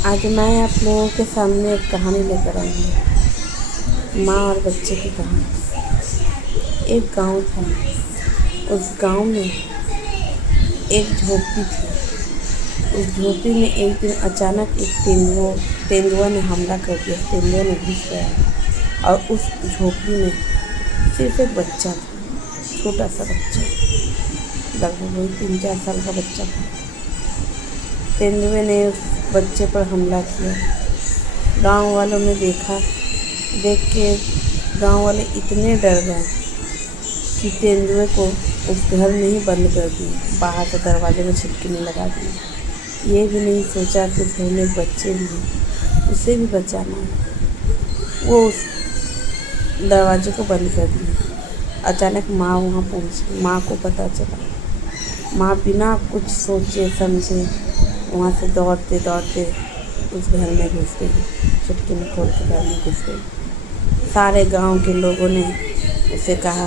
आज मैं आप लोगों के सामने एक कहानी लेकर आई हूँ, माँ और बच्चे की कहानी। एक गांव था। उस गांव में एक झोपड़ी थी। उस झोपड़ी में एक दिन अचानक एक तेंदुआ ने हमला कर दिया। तेंदुआ ने घुस गया और उस झोपड़ी में सिर्फ एक बच्चा था, छोटा सा बच्चा, लगभग वही 3-4 साल का बच्चा था। तेंदुए ने उस बच्चे पर हमला किया। गांव वालों ने देख के गांव वाले इतने डर गए कि तेंदुए को उस घर में ही बंद कर दिए, बाहर से दरवाजे में छिटकनी लगा दी। ये भी नहीं सोचा कि उस घर में एक बच्चे भी हैं, उसे भी बचाना है। वो उस दरवाजे को बंद कर दिए। अचानक माँ वहाँ पहुँची। माँ को पता चला। माँ बिना कुछ सोचे समझे वहाँ से दौड़ते दौड़ते उस घर में घुस गई। छिटकनी खोल के घर में घुस गई। सारे गांव के लोगों ने उसे कहा,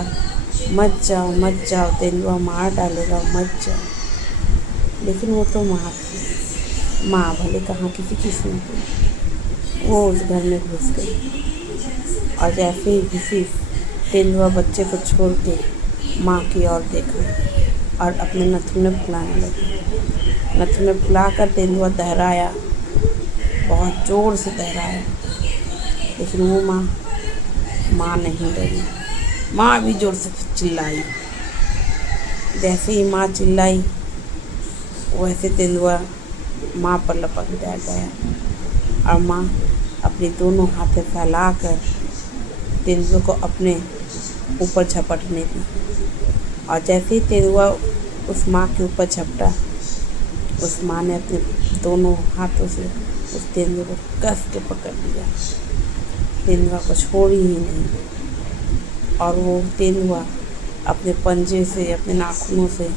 मत जाओ, तेंदुआ मार डालेगा, मत जाओ। लेकिन वो तो माँ थी। माँ भले कहाँ किसी की सुनती। वो उस घर में घुस गई और जैसे ही घुसी, तेंदुआ बच्चे को छोड़ के माँ की ओर देखा और अपने नथुने फुलाने लगी। नथुने फुलाकर तेंदुआ दहराया, बहुत ज़ोर से दहराया। लेकिन वो माँ नहीं डरी। माँ भी ज़ोर से चिल्लाई। जैसे ही माँ चिल्लाई, वैसे तेंदुआ माँ पर लपक गया और माँ अपनी दोनों हाथें फैलाकर तेंदुए को अपने ऊपर झपटने दी। और जैसे ही तेंदुआ उस माँ के ऊपर झपटा, उस माँ ने अपने दोनों हाथों से उस तेंदुए को कस के पकड़ लिया। तेंदुआ को छोड़ी ही नहीं और वो तेंदुआ अपने पंजे से, अपने नाखूनों से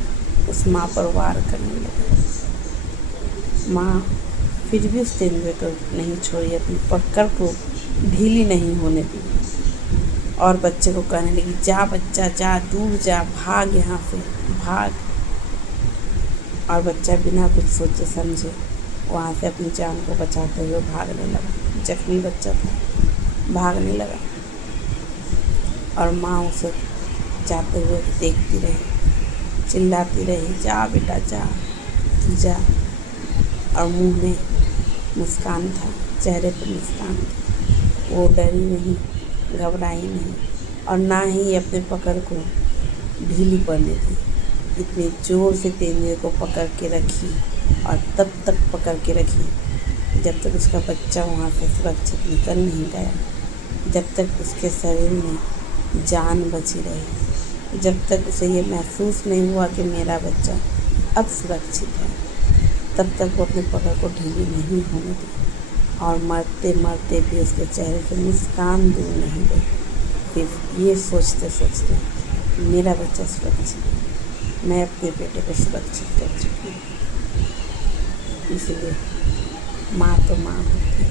उस माँ पर वार करने लगा। माँ फिर भी उस तेंदुए को नहीं छोड़ी, अपनी पकड़ को ढीली नहीं होने दी और बच्चे को कहने लगी, जा बच्चा जा, दूर जा, भाग यहाँ से, भाग। और बच्चा बिना कुछ सोचे समझे वहाँ से अपनी जान को बचाते हुए भागने लगा। जख्मी बच्चा था, भागने लगा और माँ उसे जाते हुए देखती रही, चिल्लाती रही, जा बेटा जा, जा। और मुंह में मुस्कान था, चेहरे पर मुस्कान थी। वो डरी नहीं, घबराई नहीं और ना ही अपने पकड़ को ढीली पड़ने दी। इतने ज़ोर से तेंदुए को पकड़ के रखी और तब तक पकड़ के रखी जब तक उसका बच्चा वहाँ से सुरक्षित निकल नहीं गया, जब तक उसके शरीर में जान बची रही, जब तक उसे ये महसूस नहीं हुआ कि मेरा बच्चा अब सुरक्षित है, तब तक वो अपने पकड़ को ढीली नहीं होने दी। और मरते मरते भी उसके चेहरे से मुस्कान दूर नहीं गई। फिर ये सोचते सोचते मेरा बच्चा सुरक्षित है, मैं अपने बेटे को सुरक्षित कर चुकी हूँ। इसलिए माँ तो माँ होती है।